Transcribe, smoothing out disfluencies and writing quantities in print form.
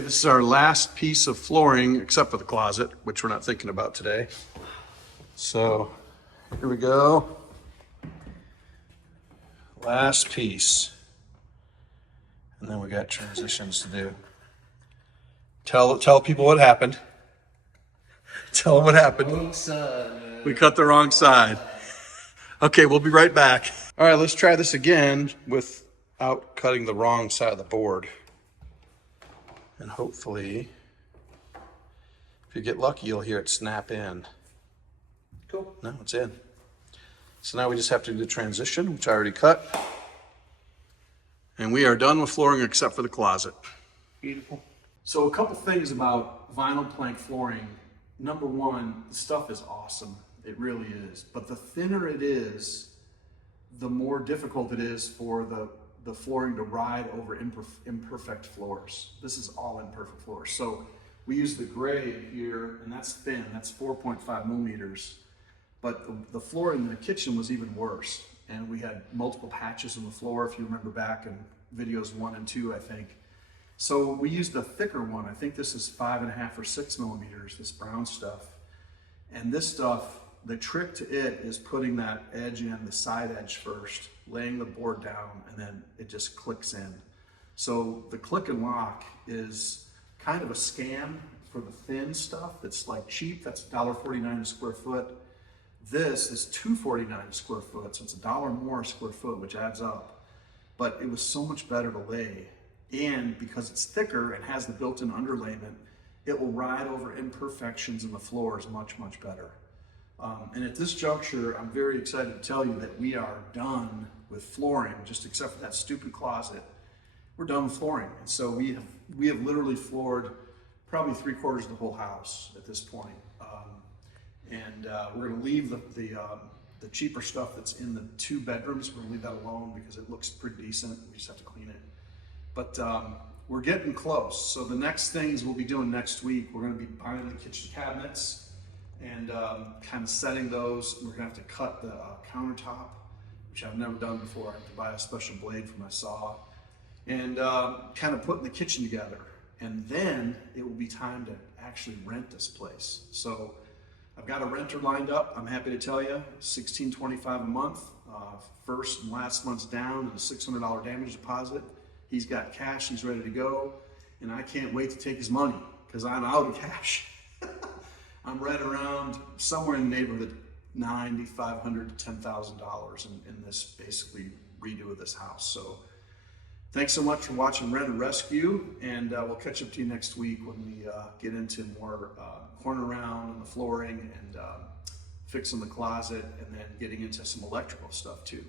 This is our last piece of flooring, except for the closet, which we're not thinking about today. So here we go. Last piece. And then we got transitions to do. Tell people what happened. Tell them what happened. Wrong side. We cut the wrong side. Okay, we'll be right back. All right, let's try this again without cutting the wrong side of the board. And hopefully, if you get lucky, you'll hear it snap in. Cool. No, it's in. So now we just have to do the transition, which I already cut. And we are done with flooring except for the closet. Beautiful. So a couple things about vinyl plank flooring. Number one, the stuff is awesome. It really is. But the thinner it is, the more difficult it is for the flooring to ride over imperfect floors. This is all imperfect floors. So we use the gray here, and that's thin. That's 4.5 millimeters. But the floor in the kitchen was even worse. And we had multiple patches on the floor, if you remember back in videos 1 and 2, I think. So we used a thicker one. I think this is 5.5 or 6 millimeters, this brown stuff. And this stuff, the trick to it is putting that edge in, the side edge first, laying the board down, and then it just clicks in. So the click and lock is kind of a scam for the thin stuff that's like cheap. That's $1.49 a square foot. This is $2.49 a square foot, so it's $1 more a square foot, which adds up. But it was so much better to lay. And because it's thicker and has the built-in underlayment, it will ride over imperfections in the floors much, much better. And at this juncture, I'm very excited to tell you that we are done with flooring, just except for that stupid closet. We're done with flooring. And so we have literally floored probably 3/4 of the whole house at this point. We're gonna leave the cheaper stuff that's in the 2 bedrooms. We're gonna leave that alone because it looks pretty decent. We just have to clean it. But we're getting close. So the next things we'll be doing next week, we're gonna be buying the kitchen cabinets and kind of setting those. We're gonna have to cut the countertop, which I've never done before. I have to buy a special blade for my saw, and kind of putting the kitchen together. And then it will be time to actually rent this place. So I've got a renter lined up. I'm happy to tell you, $16.25 a month. First and last month's down and a $600 damage deposit. He's got cash, he's ready to go. And I can't wait to take his money because I'm out of cash. I'm right around somewhere in the neighborhood of $9,500 to $10,000 in this basically redo of this house. So thanks so much for watching Rent a Rescue, and we'll catch up to you next week when we get into more corner round and the flooring and fixing the closet, and then getting into some electrical stuff too.